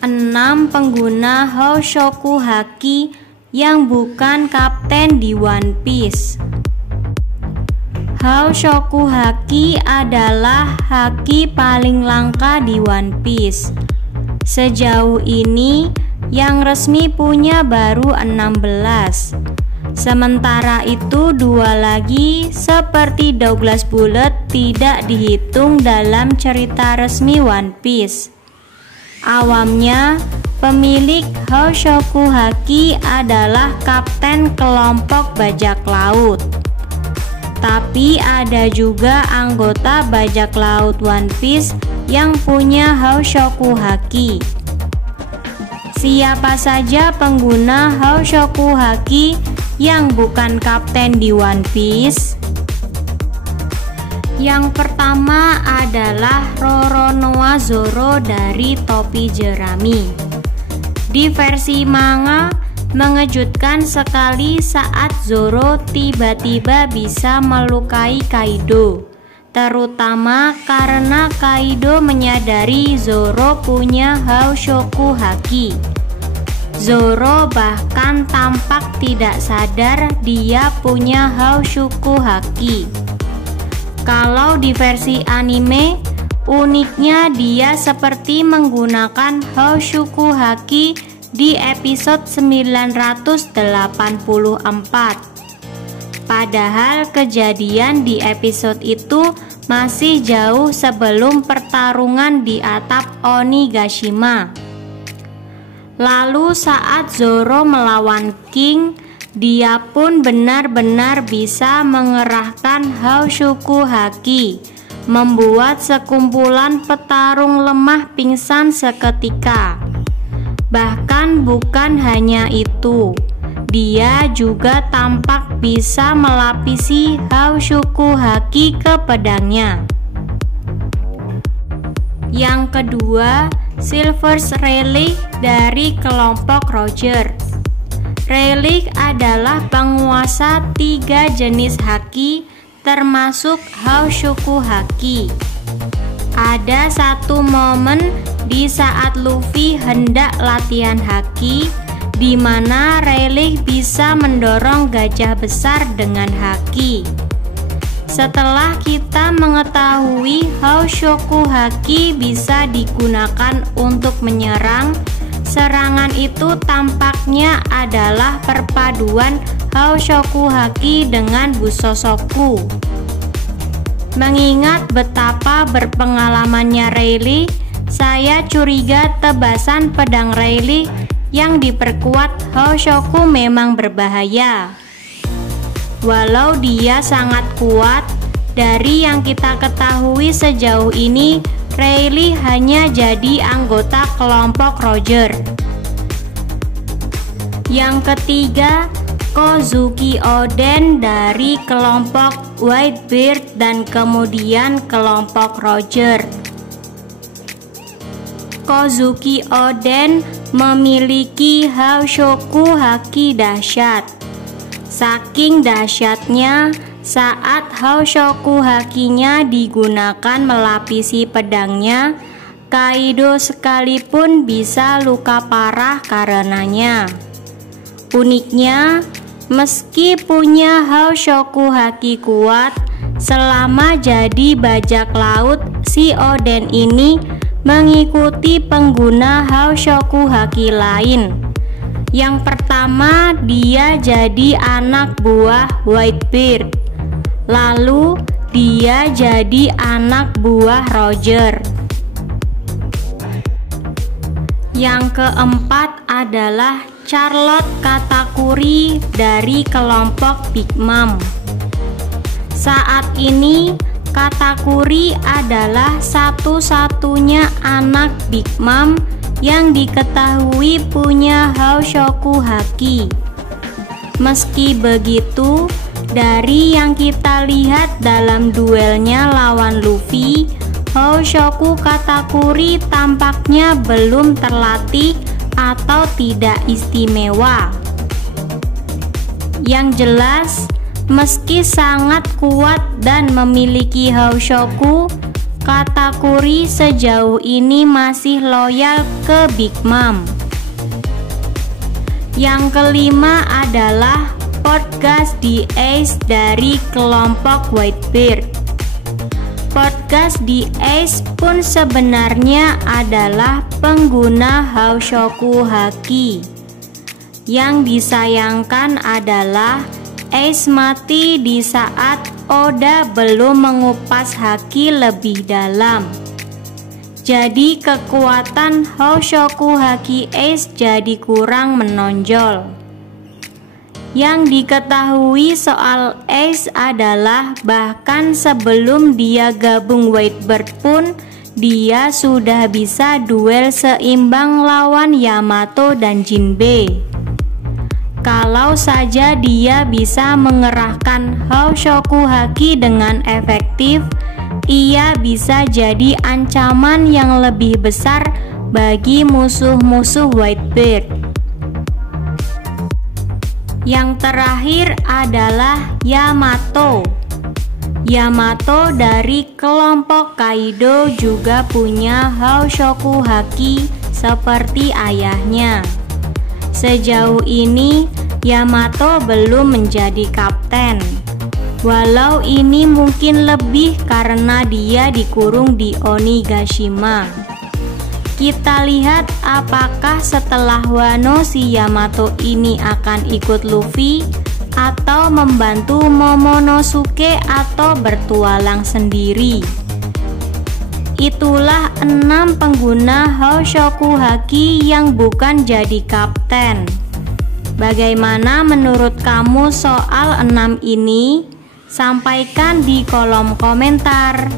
6 pengguna Houshoku Haki yang bukan kapten di One Piece. Houshoku Haki adalah haki paling langka di One Piece. Sejauh ini yang resmi punya baru 16. Sementara itu 2 lagi seperti Douglas Bullet tidak dihitung dalam cerita resmi One Piece. Awamnya, pemilik Houshoku Haki adalah kapten kelompok bajak laut. Tapi ada juga anggota bajak laut One Piece yang punya Houshoku Haki. Siapa saja pengguna Houshoku Haki yang bukan kapten di One Piece? Yang pertama adalah Roronoa Zoro dari topi jerami. Di versi manga, mengejutkan sekali saat Zoro tiba-tiba bisa melukai Kaido, terutama karena Kaido menyadari Zoro punya Houshoku Haki. Zoro bahkan tampak tidak sadar dia punya Houshoku Haki. Kalau di versi anime, uniknya dia seperti menggunakan Houshoku Haki di episode 984. Padahal kejadian di episode itu masih jauh sebelum pertarungan di atap Onigashima. Lalu saat Zoro melawan King, dia pun benar-benar bisa mengerahkan Houshoku Haki, membuat sekumpulan petarung lemah pingsan seketika. Bahkan bukan hanya itu, dia juga tampak bisa melapisi Houshoku Haki ke pedangnya. Yang kedua, Silver's Relic dari kelompok Roger. Relic adalah penguasa 3 jenis haki termasuk Houshoku Haki. Ada satu momen di saat Luffy hendak latihan haki di mana Relic bisa mendorong gajah besar dengan haki. Setelah kita mengetahui Houshoku Haki bisa digunakan untuk menyerang, serangan itu tampaknya adalah perpaduan Houshoku Haki dengan Busosoku. Mengingat betapa berpengalamannya Rayleigh, saya curiga tebasan pedang Rayleigh yang diperkuat Houshoku memang berbahaya. Walau dia sangat kuat, dari yang kita ketahui sejauh ini, Rayleigh hanya jadi anggota kelompok Roger. Yang ketiga, Kozuki Oden dari kelompok Whitebeard dan kemudian kelompok Roger. Kozuki Oden memiliki Houshoku Haki dahsyat. Saking dahsyatnya, saat Houshoku Hakinya digunakan melapisi pedangnya, Kaido sekalipun bisa luka parah karenanya. Uniknya, meski punya Houshoku Haki kuat, selama jadi bajak laut, si Oden ini mengikuti pengguna Houshoku Haki lain. Yang pertama, dia jadi anak buah Whitebeard. Lalu, dia jadi anak buah Roger. Yang keempat adalah Charlotte Katakuri dari kelompok Big Mom. Saat ini, Katakuri adalah satu-satunya anak Big Mom yang diketahui punya Houshoku Haki. Meski begitu, dari yang kita lihat dalam duelnya lawan Luffy, Houshoku Katakuri tampaknya belum terlatih atau tidak istimewa. Yang jelas, meski sangat kuat dan memiliki Houshoku, Katakuri sejauh ini masih loyal ke Big Mom. Yang kelima adalah Portgas the Ace dari kelompok Whitebeard. Portgas the Ace pun sebenarnya adalah pengguna Houshoku Haki. Yang disayangkan adalah Ace mati di saat Oda belum mengupas haki lebih dalam. Jadi kekuatan Houshoku Haki Ace jadi kurang menonjol. Yang diketahui soal Ace adalah bahkan sebelum dia gabung Whitebeard pun dia sudah bisa duel seimbang lawan Yamato dan Jinbe. Kalau saja dia bisa mengerahkan Houshoku Haki dengan efektif, ia bisa jadi ancaman yang lebih besar bagi musuh-musuh Whitebeard. Yang terakhir adalah Yamato. Yamato dari kelompok Kaido juga punya Houshoku Haki seperti ayahnya. Sejauh ini Yamato belum menjadi kapten. Walau ini mungkin lebih karena dia dikurung di Onigashima. Kita lihat apakah setelah Wano si Yamato ini akan ikut Luffy atau membantu Momonosuke atau bertualang sendiri. Itulah 6 pengguna Houshoku Haki yang bukan jadi kapten. Bagaimana menurut kamu soal 6 ini? Sampaikan di kolom komentar.